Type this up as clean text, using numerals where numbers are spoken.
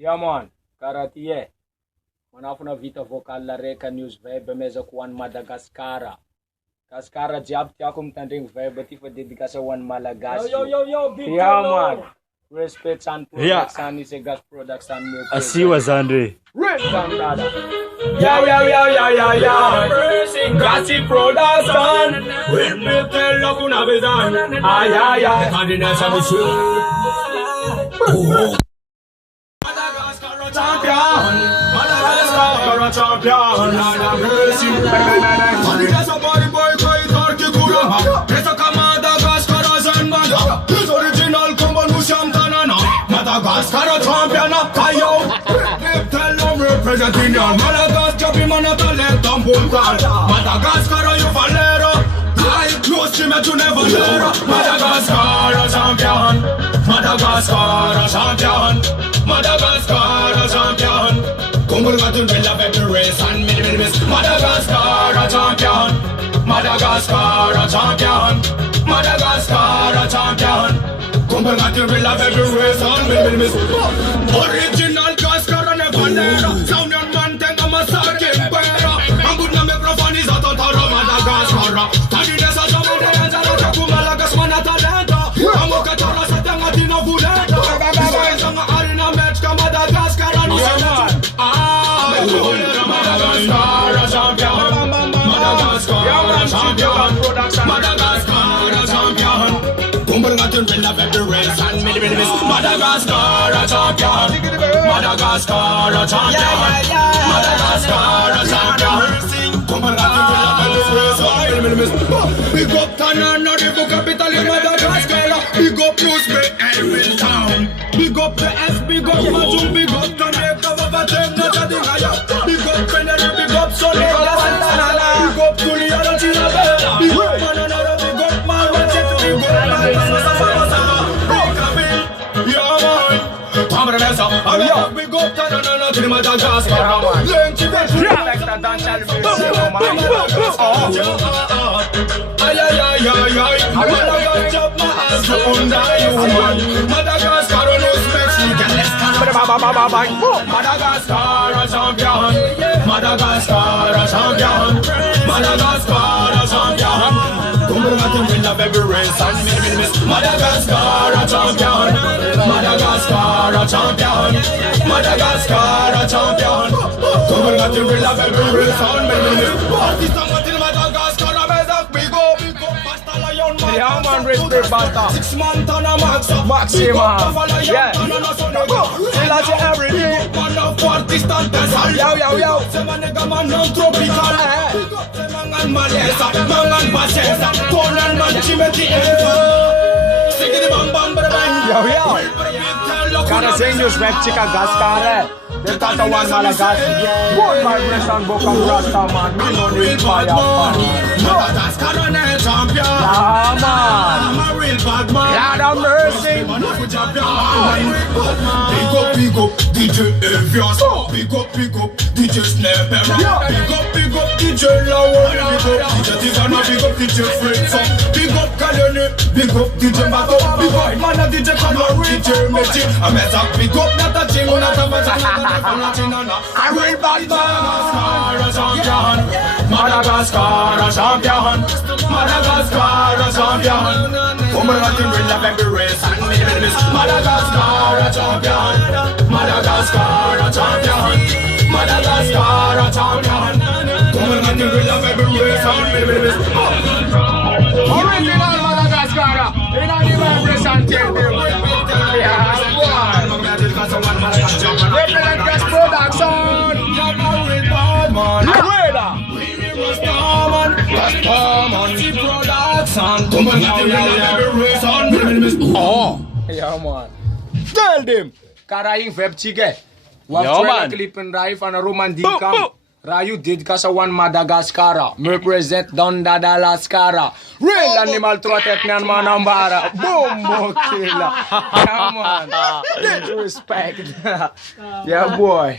Ja man, karatie. Manafo na vita vocal reka news vibe mezako ho an'ny Madagasikara. Kasikara jiaby tiako mitandregny vibe ty fa dédicace ho an'ny Malagasy. Yo, big Ja man. Respect and production is a gas production. Asiwa Zandre. Yeah. Gassy production. When me tell you kuna bezan. Ay. Kandina samusu. Madagascar champion. Madagascar champion. Kandina sabari boy koi tarki kura. Esa kamada Madagascar zanmada. This original combo nu shamtanana. Madagascar champion. Kayo. Tell them representing your Madagascar, be man at a let them boom call. Madagascar, you valero. Like close to me to never know. Madagascar, champion. Madagascar, champion. Madagascar, champion. Come on, got to build up every race and miss. Madagascar, champion. Madagascar, champion. Madagascar, champion. Come on, got to build up every race and miss. Original Gascar and Valera. Sound your man, think I'm a second bearer. I'm good na microphone is out of Madagascar. Tadi desa sama de anjala taku Malagas mana talenta. Amo katara sa tanga dina vuleta. Sama arena match ka Madagascar and Madagascar champion. Madagascar champion. Madagascar champion. Kumbal ngatin win up every race and miss. Madagascar champion. Madagascar champion. Madagascar champion. Kumbal ngatin win up every race and miss. Big up Tanana, the capital in Madagascar. Big up Bruce Bay, Elvin Town. Big up the S, big up Majum, big up Jamaica, Vavateng, Natadingaya. Big up Penere, big up Soleil, big up Juliana, Tina, big up Manana, big up Marwajet, big up Malvasa, big up Bill, yeah man. Tamara Mesa, big up Tanana, to Madagascar. Learn to Like the dancehall music, Madagascar no special Madagascar champion. Madagascar champion. Madagascar champion. Come on, to win up every race and miss. Madagascar champion. Madagascar champion. Madagascar champion. Come on, to win up every race and miss. Madagascar, big up, Basta Lion man. Yeah man, respect Basta. 6 months on a max. Maxima. Yeah. Still at you every day. Man of Pakistan, Yo. Semanega man non tropical. Mangan Malesa, Mangan Pasesa, Conan man Chimeti Eva. Sing the bam bang. Yo. Cara sing news web chica Gascar. They got a one Malagasy. Good vibration, Bokam Rasta man. Me no need fire man. Madagascar champion. Ah man. I'm a real bad man. Lord have mercy. Big up, DJ Evian. Big up, DJ Snapper. Big up, DJ Lawal. Big up, DJ Tivana. Big up, DJ Fritz. Big up, Kalene. Big up, DJ Mato. Big up, Mana DJ Kamar. DJ Mechi. I'm a big up, not a ching, not a bad. I will Madagascar champion. Madagascar champion. Madagascar champion. Come on, to win up every race and miss. Madagascar champion. Madagascar champion. Madagascar champion. Come on, to win up every race and miss. Original Madagascar. In all the vibration team. Yeah, boy. Represent gas production. Oh, yeah man. Tell them. Karaing web chige. Yeah, man. Clip and drive and a romantic camp. Rayu did kasa one Madagascar. Represent Don Dadalaskara. Real animal trotted nyan manambara. Boom, killer. Yeah man. Respect. Yeah boy.